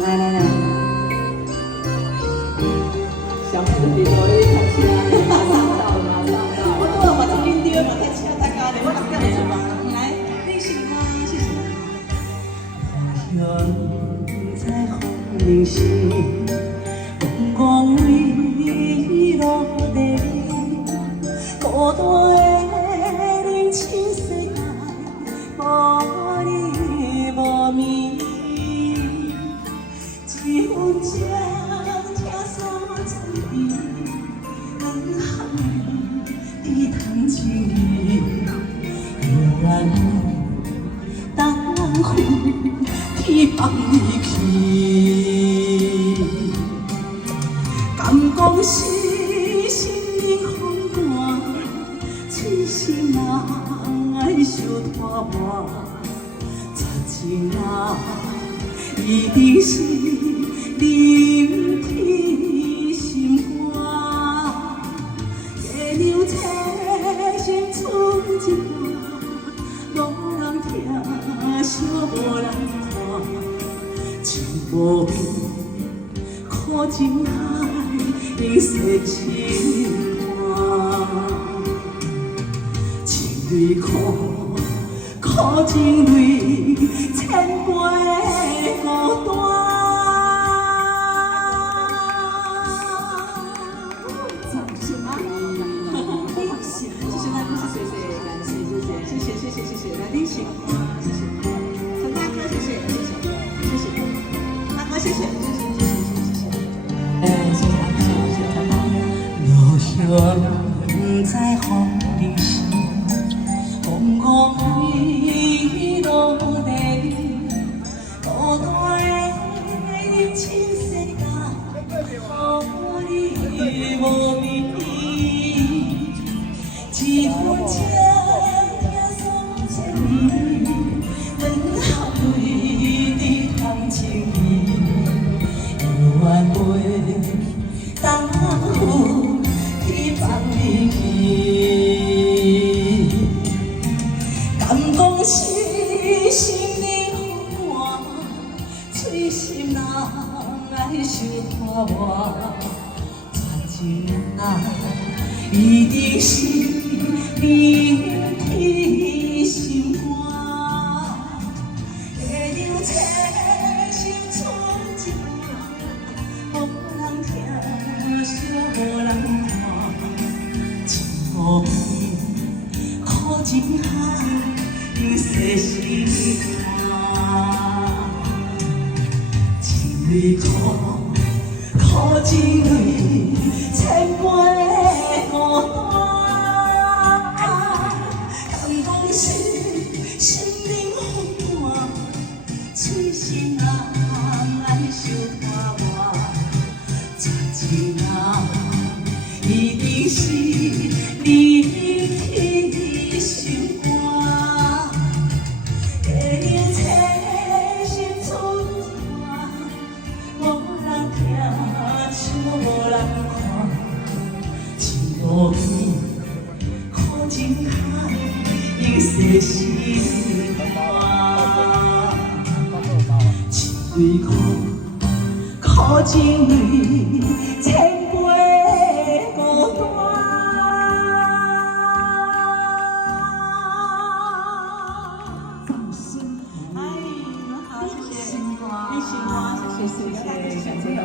来来来，小妹的鼻头一看起来，马上到了，马上到了。我多了，把这拎丢嘛，太请大家的，我六点就忙。来，你喜欢，谢谢。远在红岭时，风光微落地，孤单的人生世界，无你无眠。一分情，情所在意，两项你通情义，有缘当负天放你去。敢讲是心灵风寒，痴心人爱受拖磨，绝情人一定是流天心肝，月亮切心出一半，无人听，惜无人看，情无边，苦情海，永世情寒，情泪苦，苦情泪，千杯孤单。谢谢，来你喜欢，谢谢，陈大哥，谢谢，谢谢，谢谢，大哥，谢谢，谢谢，谢谢，谢谢阿哥，谢谢陈大哥。落远在红岭时，风光微落地，孤单的人生世界，无你无眠。一分情。两项对你通情义，有缘袂当负天放你去。敢讲是心里风寒，碎心人爱受拖磨，绝情人一定是你天心肝。切心出一半，无人听，惜无人看，情无边，苦情海，永世心寒。情泪苦，苦情泪，千杯孤单。敢讲是心灵风寒。痴心人爱受拖磨，绝情人一定是你天心肝。月亮切心出一半，无人听，手无人看，情无边，苦情海，永世心寒。泪苦，苦情泪，千杯孤单。掌声！哎，好，谢谢，你喜欢，谢谢，谢谢，感谢。